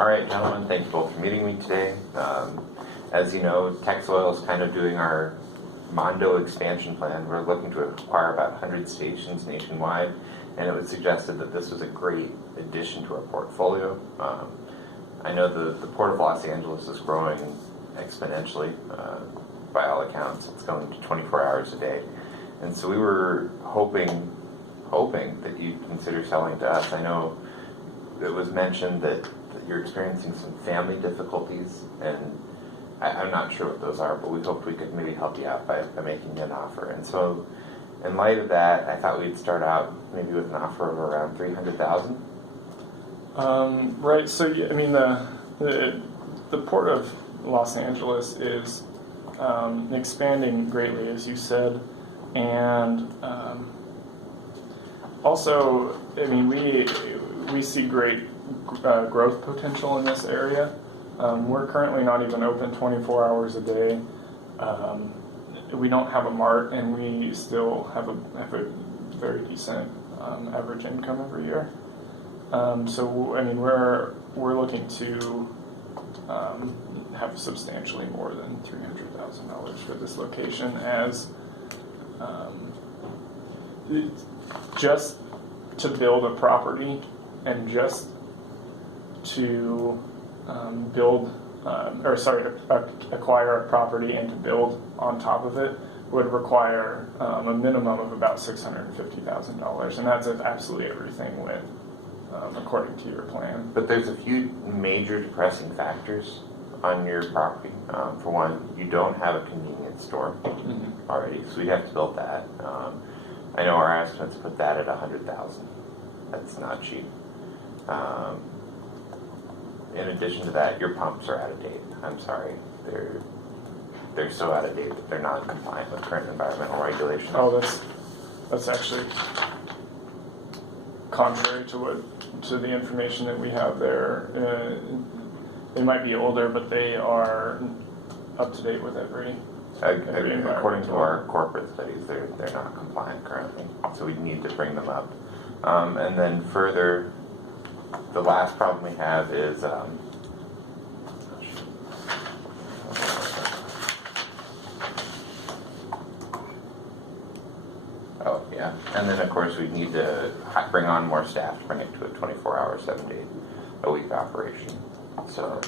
All right, gentlemen, thank you both for meeting me today. As you know, Texoil is kind of doing our Mondo expansion plan. We're looking to acquire about 100 stations nationwide, and it was suggested that this was a great addition to our portfolio. I know the Port of Los Angeles is growing exponentially. By all accounts, it's going to 24 hours a day. And so we were hoping that you'd consider selling to us. I know it was mentioned that you're experiencing some family difficulties, and I'm not sure what those are, but we hoped we could maybe help you out by making you an offer. And so in light of that, I thought we'd start out maybe with an offer of around $300,000. Right. So I mean, the Port of Los Angeles is expanding greatly, as you said, and also, I mean, we see great growth potential in this area. We're currently not even open 24 hours a day. We don't have a mart, and we still have a very decent average income every year. So I mean, we're looking to have substantially more than $300,000 for this location, as just to build a property and just to acquire a property and to build on top of it would require a minimum of about $650,000, and that's if absolutely everything went according to your plan. But there's a few major depressing factors on your property. For one, you don't have a convenience store already, so we'd have to build that. I know our estimates put that at $100,000. That's not cheap. In addition to that, your pumps are out of date. I'm sorry, they're so out of date that they're not compliant with current environmental regulations. Oh, that's actually contrary to the information that we have there. They might be older, but they are up to date with every according to our corporate studies, they're not compliant currently, so we need to bring them up. And then further, the last problem we have is and then of course we need to bring on more staff to bring it to a 24-hour, 7-day-a-week operation. So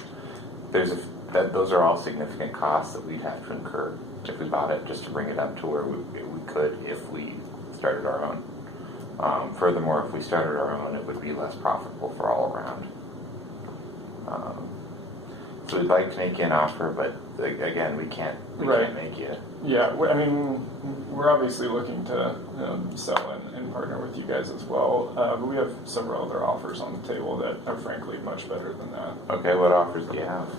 those are all significant costs that we'd have to incur if we bought it, just to bring it up to where we could if we started our own. Furthermore, if we started our own, it would be less profitable for all around. So we'd like to make you an offer, but again, we can't make you. Yeah, I mean, we're obviously looking to sell and partner with you guys as well, but we have several other offers on the table that are frankly much better than that. Okay, what offers do you have?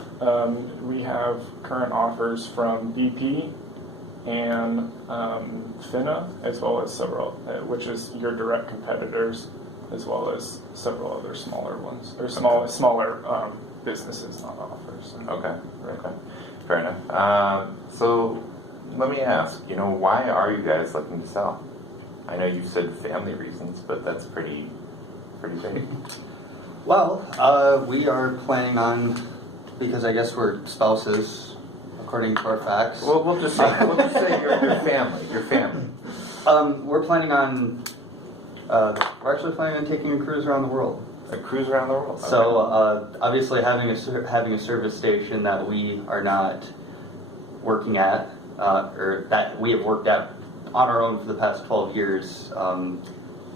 We have current offers from BP and Finna, as well as several, which is your direct competitors, as well as several other smaller ones, or smaller businesses, not offers. Okay, okay, fair enough. So let me ask, why are you guys looking to sell? I know you said family reasons, but that's pretty big. Well, we are planning on, because I guess we're spouses, according to our facts. Well, we'll just say your family. Your family. We're planning on. We're actually planning on taking a cruise around the world. A cruise around the world. Okay. So obviously, having a service station that we are not working at, or that we have worked at on our own for the past 12 years,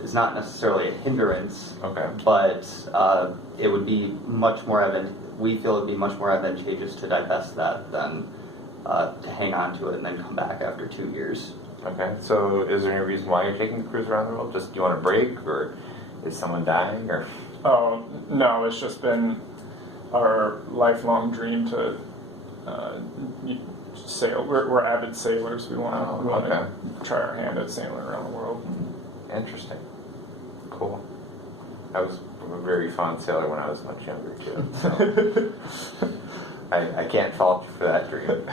is not necessarily a hindrance. Okay. But it would be much more we feel it would be much more advantageous to divest that than to hang on to it and then come back after 2 years. Okay. So is there any reason why you're taking the cruise around the world? Just do you want a break, or is someone dying, or? Oh, no, it's just been our lifelong dream to sail. We're avid sailors. We want to try our hand at sailing around the world. Interesting. Cool. I was a very fond sailor when I was much younger, too. So. I can't fault you for that dream.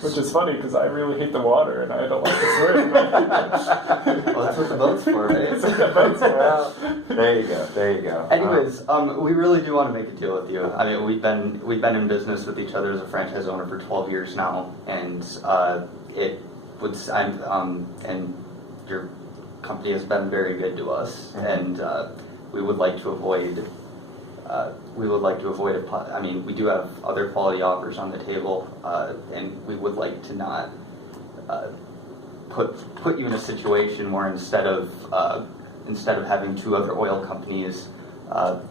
Which is funny because I really hate the water and I don't like to swim. Well, that's what the boat's for, right? Well, there you go. Anyways, we really do want to make a deal with you. I mean, we've been in business with each other as a franchise owner for 12 years now, and and your company has been very good to us, and we would like to avoid. I mean, we do have other quality offers on the table, and we would like to not put you in a situation where instead of having 2 other oil companies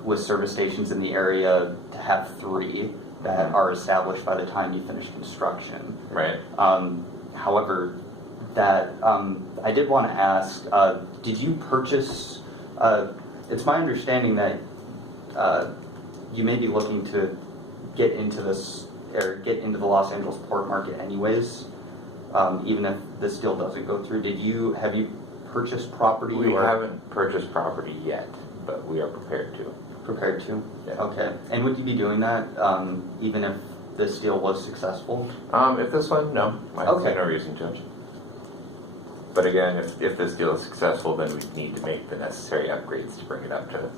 with service stations in the area, to have 3 that are established by the time you finish construction. Right. However, I did want to ask, did you purchase? It's my understanding that you may be looking to get into the Los Angeles port market anyways, even if this deal doesn't go through. Have you purchased property? We haven't purchased property yet, but we are prepared to. Prepared to? Yeah. Okay. And would you be doing that even if this deal was successful? If this one, no. I see no reason to. But again, if this deal is successful, then we need to make the necessary upgrades to bring it up to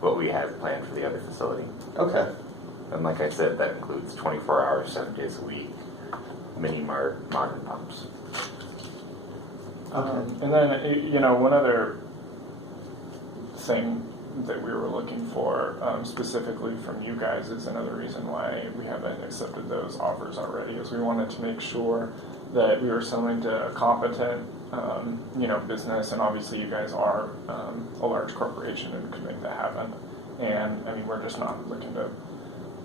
what we have planned for the other facility. Okay. And like I said, that includes 24 hours, 7 days a week, mini modern pumps. And then, one other thing that we were looking for specifically from you guys is another reason why we haven't accepted those offers already, is we wanted to make sure that we were selling to a competent, business, and obviously you guys are a large corporation and could make that happen. And I mean, we're just not looking to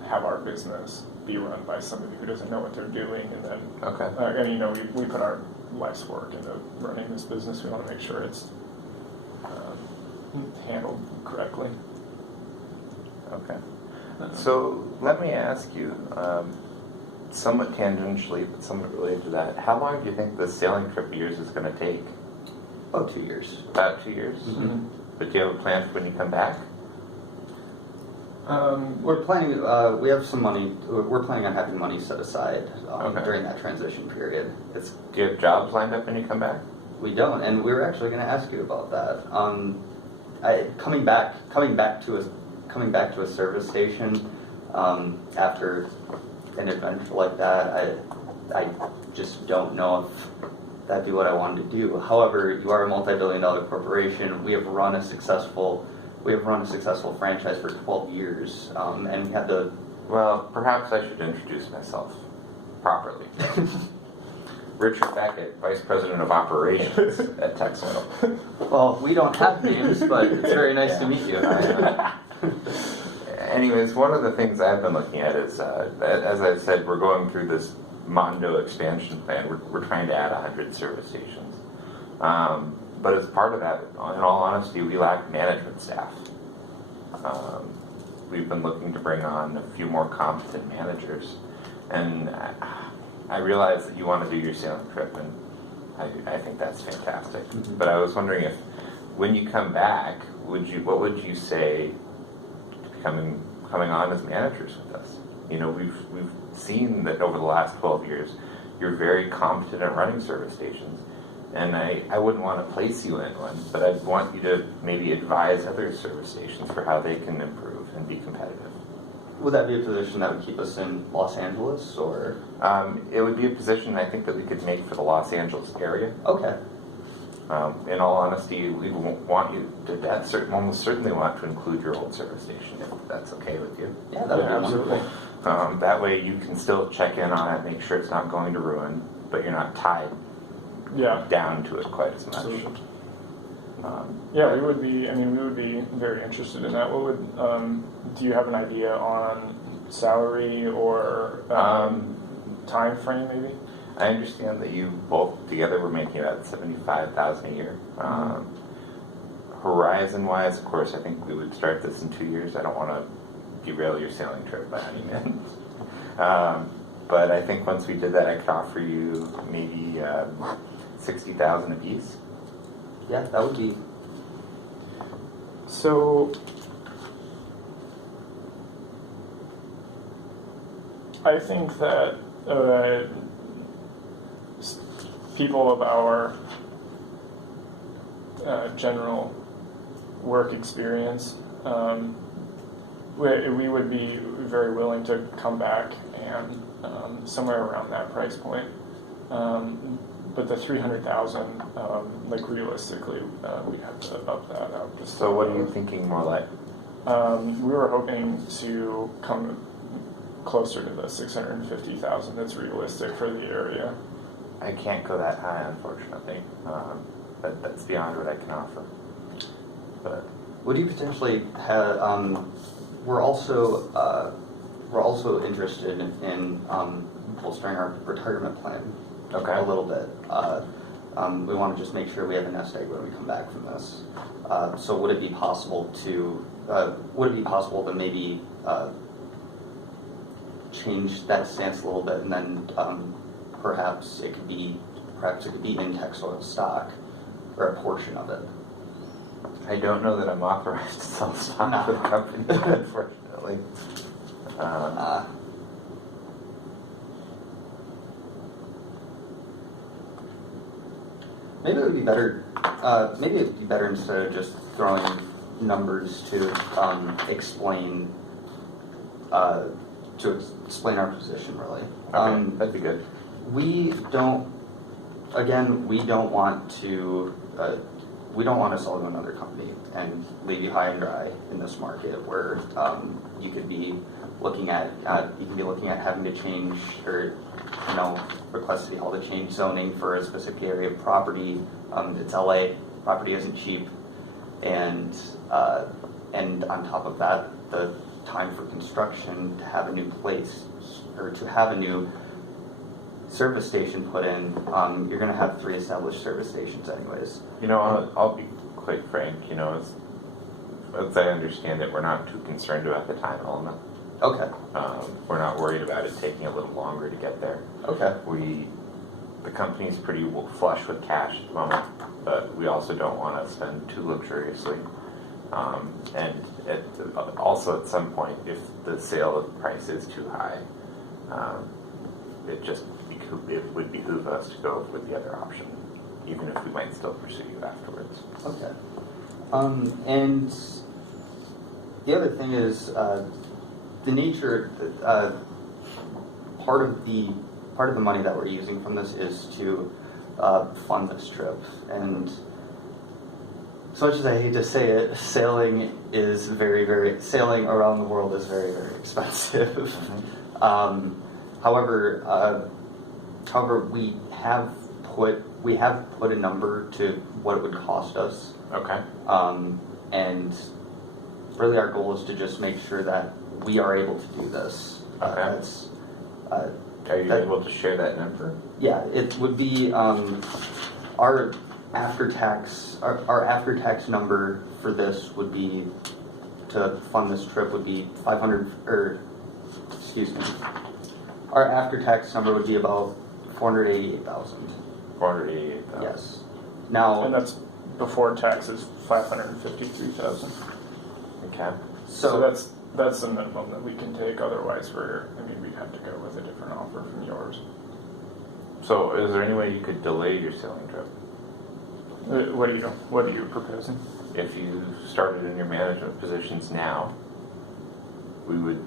have our business be run by somebody who doesn't know what they're doing, and then we put our life's work into running this business. We want to make sure it's handled correctly. Okay. So let me ask you, somewhat tangentially, but somewhat related to that, how long do you think the sailing trip of yours is going to take? About 2 years. About 2 years? Mm-hmm. But do you have a plan for when you come back? We're planning. We have some money. We're planning on having money set aside during that transition period. Do you have jobs lined up when you come back? We don't, and we were actually going to ask you about that. Coming back to a service station after an adventure like that, I just don't know if that'd be what I wanted to do. However, you are a multi-billion-dollar corporation. We have run a successful franchise for 12 years, and we had the. Well, perhaps I should introduce myself properly. Richard Beckett, Vice President of Operations at Texoil. Well, we don't have names, but it's very nice to meet you. Anyways, one of the things I've been looking at is, as I said, we're going through this Mondo expansion plan. We're trying to add 100 service stations. But as part of that, in all honesty, we lack management staff. We've been looking to bring on a few more competent managers. And I realize that you want to do your sailing trip, and I think that's fantastic. Mm-hmm. But I was wondering if, when you come back, what would you say to coming on as managers with us? You know, we've seen that over the last 12 years, you're very competent at running service stations. And I wouldn't want to place you in one, but I'd want you to maybe advise other service stations for how they can improve and be competitive. Would that be a position that would keep us in Los Angeles, or? It would be a position I think that we could make for the Los Angeles area. Okay. In all honesty, we want you to almost certainly want to include your old service station, if that's okay with you. Yeah, that would be absolutely. That way you can still check in on it, make sure it's not going to ruin, but you're not tied down to it quite as much. Absolutely. We would be very interested in that. What would, do you have an idea on salary or time frame maybe? I understand that you both together were making about $75,000 a year. Horizon-wise, of course, I think we would start this in 2 years. I don't want to derail your sailing trip by any means. But I think once we did that, I could offer you maybe $60,000 apiece. Yeah, that would be. So, I think that people of our general work experience, we would be very willing to come back and somewhere around that price point. But the 300,000, like realistically, we'd have to up that out. Just So what are you thinking more like? we were hoping to come closer to the 650,000 that's realistic for the area. I can't go that high, unfortunately. That's beyond what I can offer. But Would you potentially have? We're also interested in bolstering our retirement plan okay. a little bit. We want to just make sure we have a nest egg when we come back from this. So would it be possible to maybe change that stance a little bit, and then perhaps it could be in Texoil stock, or a portion of it? I don't know that I'm authorized to sell stock for the company, unfortunately. Maybe it would be better. Maybe it would be better instead of just throwing numbers to explain our position. Really, Okay, that'd be good. we don't. Again, we don't want to. We don't want to sell to another company and leave you high and dry in this market where you could be looking at having to change or request City Hall to change zoning for a specific area of property. It's LA. Property isn't cheap, and on top of that, the time for construction to have a new place or to have a new service station put in, you're going to have 3 established service stations anyways. I'll be quite frank. As I understand it, we're not too concerned about the time element. Okay. We're not worried about it taking a little longer to get there. Okay. The company's pretty flush with cash at the moment, but we also don't want to spend too luxuriously. Also at some point, if the sale price is too high, it would behoove us to go with the other option, even if we might still pursue you afterwards. Okay. And the other thing is the nature. Part of the money that we're using from this is to fund this trip. And as much as I hate to say it, sailing around the world is very, very expensive. Mm-hmm. However, we have put a number to what it would cost us. Okay. And really, our goal is to just make sure that we are able to do this. Okay. Are you able to share that number? Yeah, it would be our after-tax number for this would be, to fund this trip, would be 500. Our after-tax number would be about 488,000. 488,000. Yes. Now, And that's before taxes, 553,000. Okay. so That's the minimum that we can take. Otherwise, we'd have to go with a different offer from yours. So, is there any way you could delay your sailing trip? What are you proposing? If you started in your management positions now, we would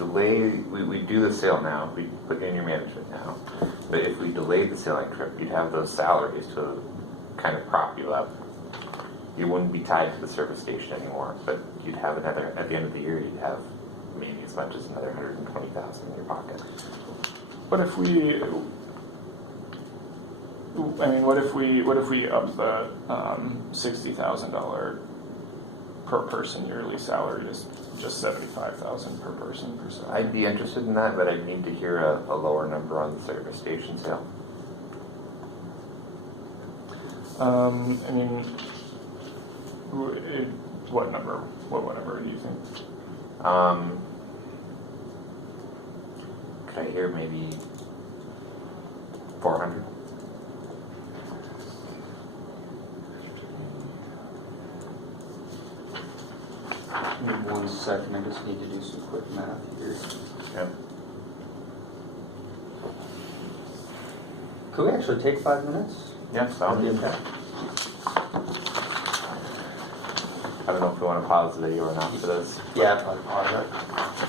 we'd do the sale now, we'd put you in your management now. But if we delayed the sailing trip, you'd have those salaries to kind of prop you up. You wouldn't be tied to the service station anymore, but you'd have at the end of the year, you'd have maybe as much as another 120,000 in your pocket. What if we up the $60,000 per person yearly salary to just $75,000 per person per salary? I'd be interested in that, but I'd need to hear a lower number on the service station sale. What number do you think? Could I hear maybe 400? give me 1 second. I just need to do some quick math here. Yep. Could we actually take 5 minutes? Yes, so Okay. I don't know if we want to pause the video or not for this. Yeah, probably pause it.